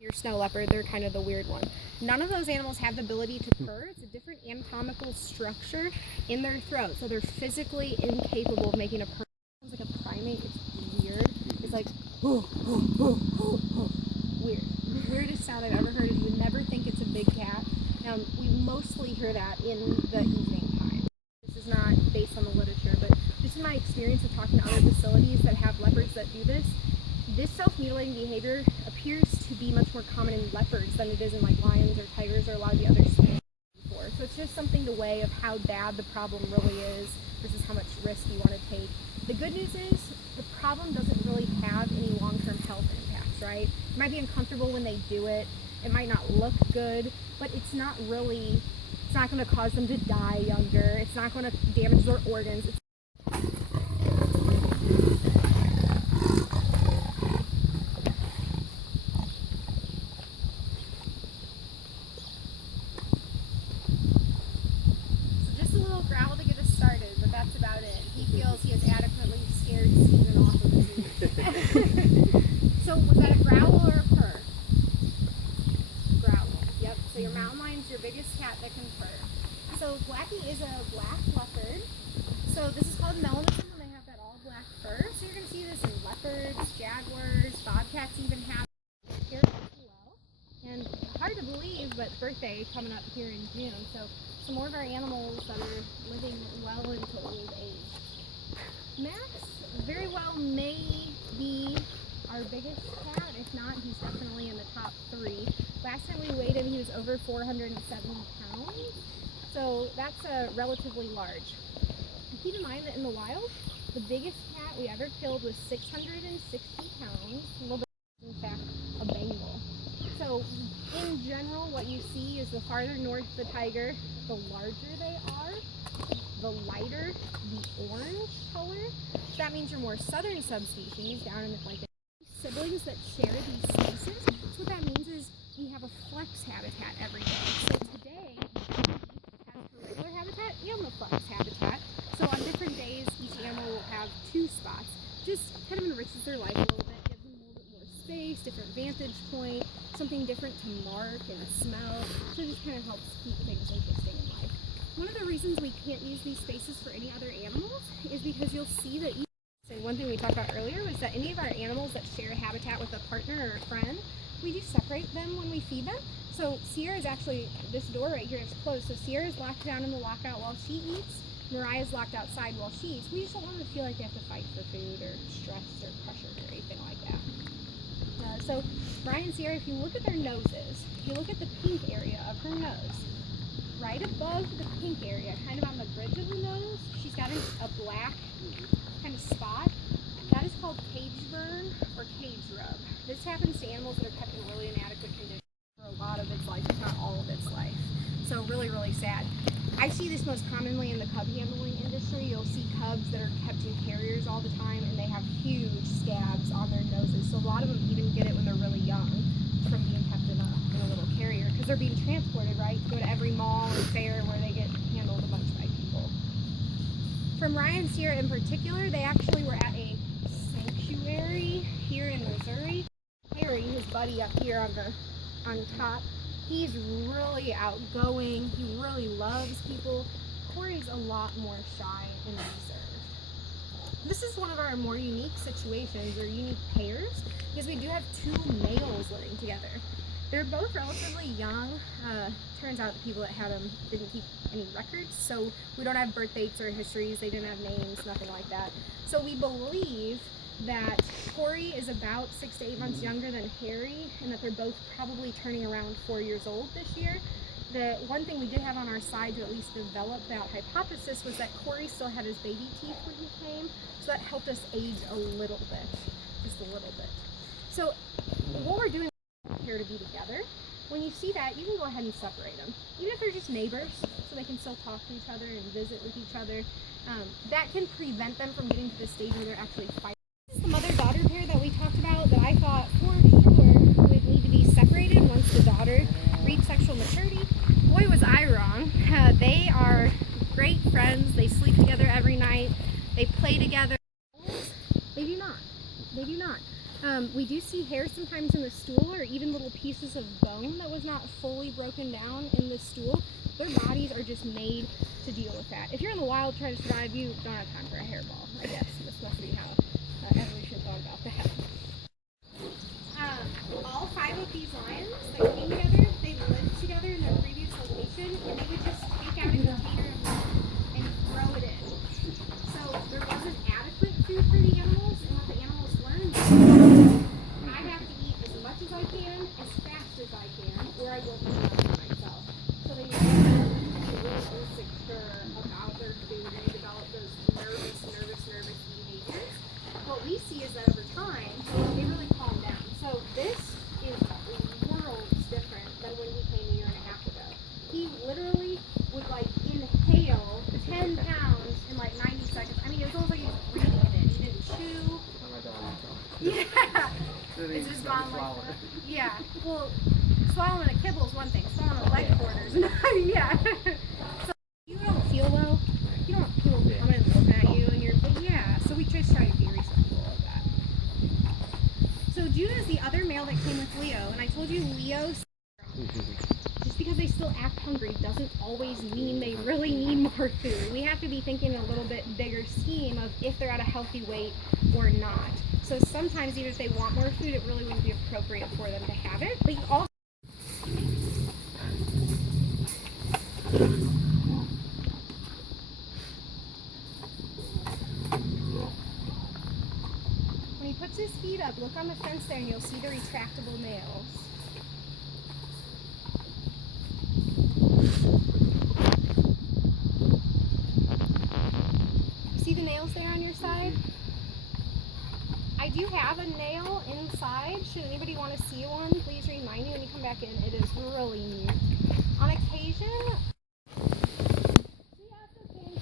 Your snow leopard, they're kind of the weird one. None of those animals have the ability to purr. It's a different anatomical structure in their throat, so they're physically incapable of making a purr. It sounds like a primate. It's weird. It's like weird. The weirdest sound I've ever heard. You would never think it's a big cat. We mostly hear that in the evening time. This is not based on the literature, but just in my experience of talking to other facilities that have leopards that do this self-mutilating behavior appears to be much more common in leopards than it is in like lions or tigers or a lot of the other species. So it's just something to weigh of how bad the problem really is versus how much risk you want to take. The good news is the problem doesn't really have any long-term health impacts, right? It might be uncomfortable when they do it. It might not look good, but it's not going to cause them to die younger. It's not going to damage their organs. Growl to get us started, but that's about it. He feels he has adequately scared Steven off of his knee. So was that a growl or a purr? Growl. Yep. So your mountain lion's your biggest cat that can purr. So Blackie is a black leopard. So this is called melanism when they have that all black fur. So you're going to see this in leopards, jaguars, bobcats even have it here as well. And hard to believe, but birthday coming up here in June. So some more of our animals that are living well into old age. Max very well may be our biggest cat. If not, he's definitely in the top 3. Last time we weighed him, he was over 470 pounds. So that's relatively large. Keep in mind that in the wild, the biggest cat we ever killed was 660 pounds. A little bit, in fact, a Bengal. So in general, what you see is the farther north the tiger, the larger they are, the lighter the orange color. So that means you're more southern subspecies down in like siblings that share these spaces. So what that means is we have a flex habitat every day. So today, has a regular habitat and the flex habitat. So on different days, each animal will have 2 spots. Just kind of enriches their life a little bit, gives them a little bit more space, different vantage point, something different to mark and smell. So it just kind of helps keep things interesting in life. One of the reasons we can't use these spaces for any other animals is because you'll see that and one thing we talked about earlier was that any of our animals that share a habitat with a partner or a friend, we do separate them when we feed them. So Sierra is actually, this door right here is closed, so Sierra is locked down in the lockout while she eats. Mariah's locked outside while she eats. We just don't want them to feel like they have to fight for food or stressed or pressured or anything like that. So Mariah and Sierra, if you look at their noses, if you look at the pink area of her nose, right above the pink area, kind of on the bridge of the nose, she's got a black kind of spot. That is called cage burn or cage rub. This happens to animals that are kept in really inadequate conditions for a lot of its life, if not all of its life. So really, really sad. I see this most commonly in the cub handling industry. You'll see cubs that are kept in carriers all the time and they have huge scabs on their noses. So a lot of them even get it when they're really young from being kept in a little carrier because they're being transported, right? Go to every mall and fair where they get handled a bunch by people. For Mariah and Sierra in particular, they actually were at a sanctuary here in Missouri. Harry, his buddy up here on top, he's really outgoing. He really loves people. Corey's a lot more shy and reserved. This is one of our more unique situations or unique pairs because we do have 2 males living together. They're both relatively young. Turns out the people that had them didn't keep any records, so we don't have birth dates or histories. They didn't have names, nothing like that. So we believe that Corey is about 6 to 8 months younger than Harry, and that they're both probably turning around 4 years old this year. The one thing we did have on our side to at least develop that hypothesis was that Corey still had his baby teeth when he came, so that helped us age a little bit, just a little bit. So what we're doing here to be together, when you see that, you can go ahead and separate them, even if they're just neighbors, so they can still talk to each other and visit with each other. That can prevent them from getting to the stage where they're actually fighting. This is the mother-daughter pair that we talked about that I thought for sure would need to be separated once the daughter reached sexual maturity. Boy, was I wrong. They are great friends. They sleep together every night. They play together. They do not. They do not. We do see hair sometimes in the stool, or even little pieces of bone that was not fully broken down in the stool. Their bodies are just made to deal with that. If you're in the wild trying to survive, you don't have time for a hairball, I guess. This must be how evolution thought about that. All 5 of these lions that came together, they lived together in their previous location, and they would just take out a container of milk and throw it in. So there wasn't adequate food for the animals, and what the animals learned was, I have to eat as much as I can, as fast as I can, or I will come out for myself. So they developed really insecure about their food, and they developed those nervous behaviors. What we see is that over time, they really calm down. So this is worlds different than when he came a year and a half ago. He literally would like inhale 10 pounds in like 90 seconds. I mean, it was almost like he was breathing it in. He didn't chew. Yeah. It's just gone like that. Yeah. Well, swallowing a kibble is one thing. Swallowing a leg quarters. Yeah. So you don't feel well. You don't want people coming and looking at you, and so we just try to be respectful of that. So Judah is the other male that came with Leo, and I told you Leo, just because they still act hungry doesn't always mean they really need more food. We have to be thinking a little bit bigger scheme of if they're at a healthy weight or not. So sometimes even if they want more food, it really wouldn't be appropriate for them to have it. But you also when he puts his feet up, look on the fence there and you'll see the retractable nails. You see the nails there on your side? I do have a nail inside. Should anybody want to see one, please remind me when you come back in. It is really neat. On occasion,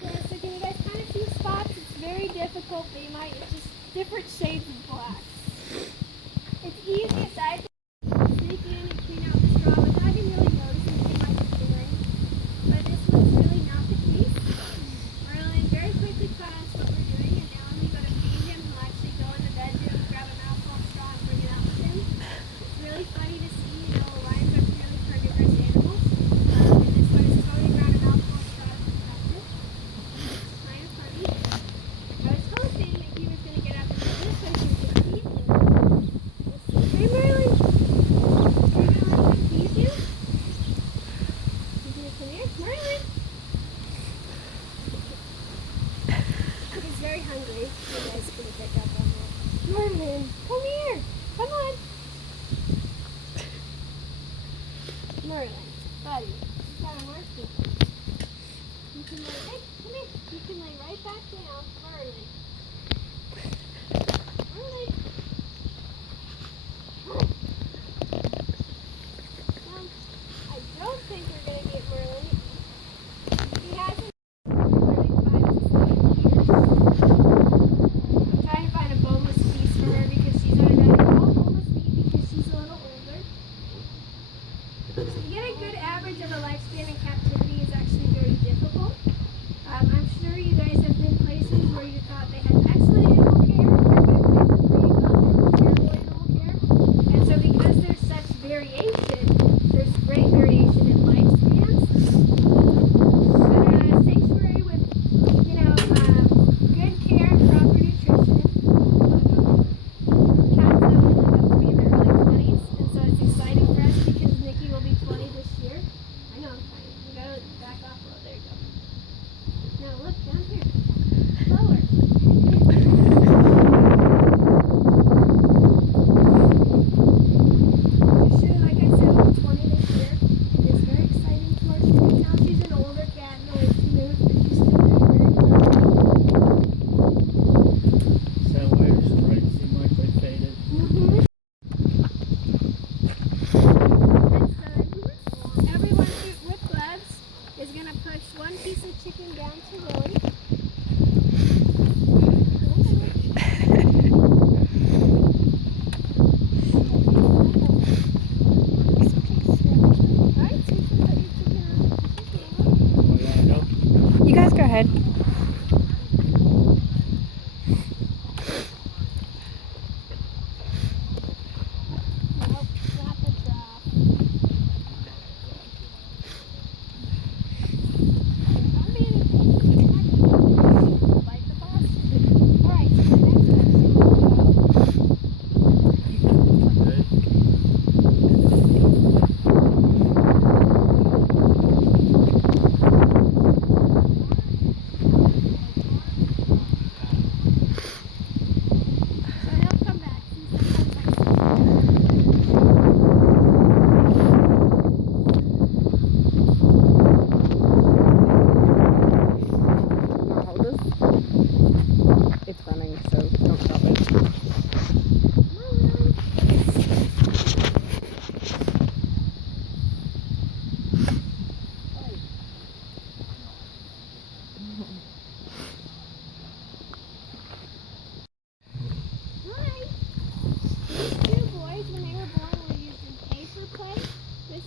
fantastic. And you guys kind of see spots. It's very difficult. It's just different shades of black. It's easy aside to sneak in and clean out the straw without him really noticing what he might be doing. But this one's really not the case. Merlin very quickly caught us what we're doing, and now when we go to feed him, he'll actually go in the bedroom, grab a mouthful of straw, and bring it out with him. It's really funny to see. Lions are purely carnivorous animals. And this one is floating around a mouthful of straw to protect it. It's kind of funny. I was hoping that he was going to get up and do this one so we could feed him. Hey, Merlin. Are you going to let me feed you? You going to come here? Merlin. He's very hungry. You guys can pick up on that. Merlin, come here. Come on. Merlin, buddy, you gotta work with him. You can lay, hey, come here. You can lay right back down. Merlin. Merlin. I don't think we're gonna get Merlin. He hasn't I'm trying to find a boneless piece for her because she's not had all boneless meat because she's a little older. To get a good average of a lifespan in captivity is actually very difficult. I'm sure you guys have been places where you thought they had excellent animal care, or places where you thought there was terrible animal care. And so because there's such variation, there's great variation in lifespans. But a sanctuary with, good care and proper nutrition counts up to be in their early 20s. And so it's exciting for us because Nikki will be 20 this year. I know I'm trying. You gotta back off a little. There you go.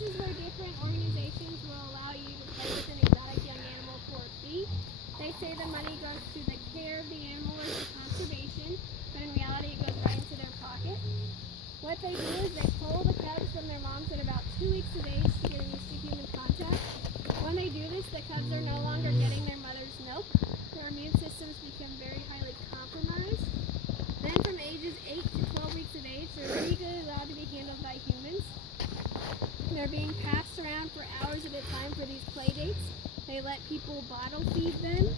is where different organizations will allow you to play with an exotic young animal for a fee. They say the money goes to the care of the animal or to conservation, but in reality it goes right into their pocket. What they do is they pull the cubs from their moms at about 2 weeks of age to get used to human contact. When they do this, the cubs are no longer getting their mother's milk. Their immune systems become very highly compromised. Then from ages 8 to 12 weeks of age, they're legally allowed to be handled by humans. They're being passed around for hours at a time for these play dates. They let people bottle feed them.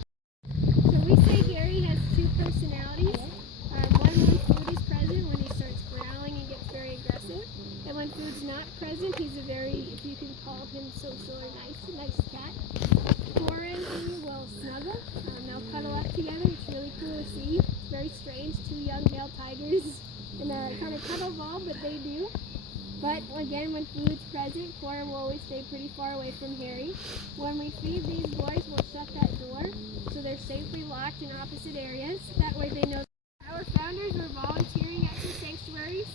So we say Gary has two personalities. One when food is present, when he starts growling and gets very aggressive. And when food's not present, he's a very, if you can call him social or nice cat. Corin and he will snuggle. They'll cuddle up together. It's really cool to see. It's very strange. Two young male tigers in a kind of cuddle ball, but they do. But again, when food's present, Corin will always stay pretty far away from Harry. When we feed these boys, we'll shut that door so they're safely locked in opposite areas. That way they know. Our founders were volunteering at some sanctuaries.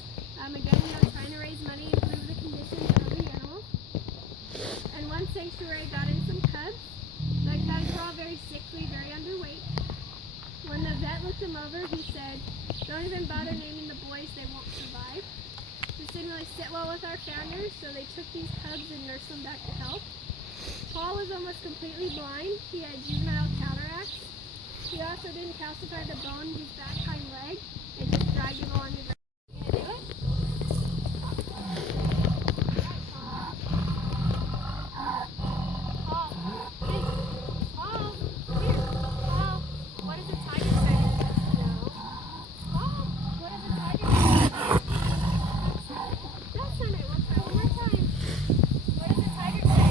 Again, we were trying to raise money and improve the conditions of the animals. And one sanctuary got in some cubs. The cubs were all very sickly, very underweight. When the vet looked them over, he said, "Don't even bother naming the boys, they won't survive." This didn't really sit well with our founders, so they took these cubs and nursed them back to health. Paul was almost completely blind. He had juvenile cataracts. He also didn't calcify the bone in his back hind leg. It just dragged him along the ground. You gonna do it? Paul, hey, Paul, here, Paul, what is a tiger say? No. Paul, what is a tiger say? That's not it. We'll try one more time. What does a tiger say?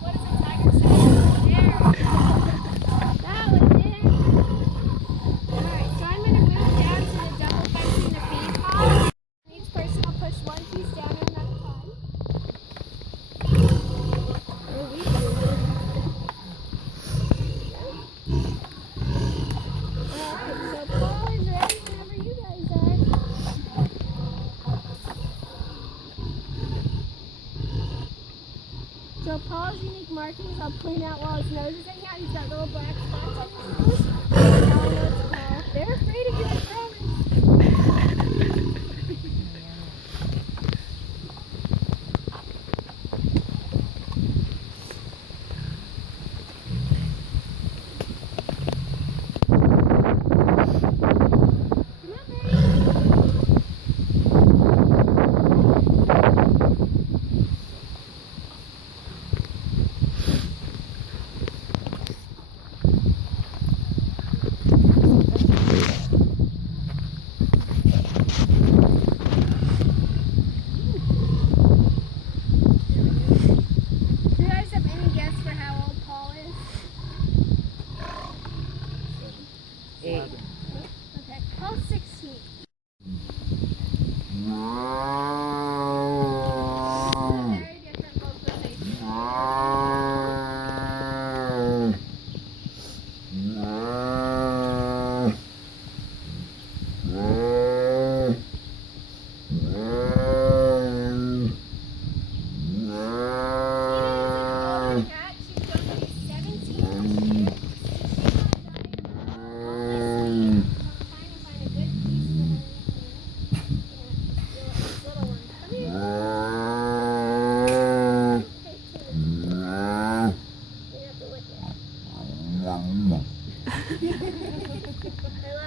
What does a tiger say? There. That was it. Alright, so I'm going to move down to the double fencing the feed pod. Each person will push one piece down at a time. Alright, so Paul is ready whenever you guys are. So Paul's unique markings I'll point out while his nose is hanging out. He's got little black spots on his nose. Now I know it's Paul. They're afraid of you, I promise. Come on, baby. Do you guys have any guess for how old Paul is? 8. Okay, Paul's 16. Very different vocalization. Cat, she's going to be 17 this year. She's trying to find a good piece for her. This little one. Come here. Take two. You have to lick it. I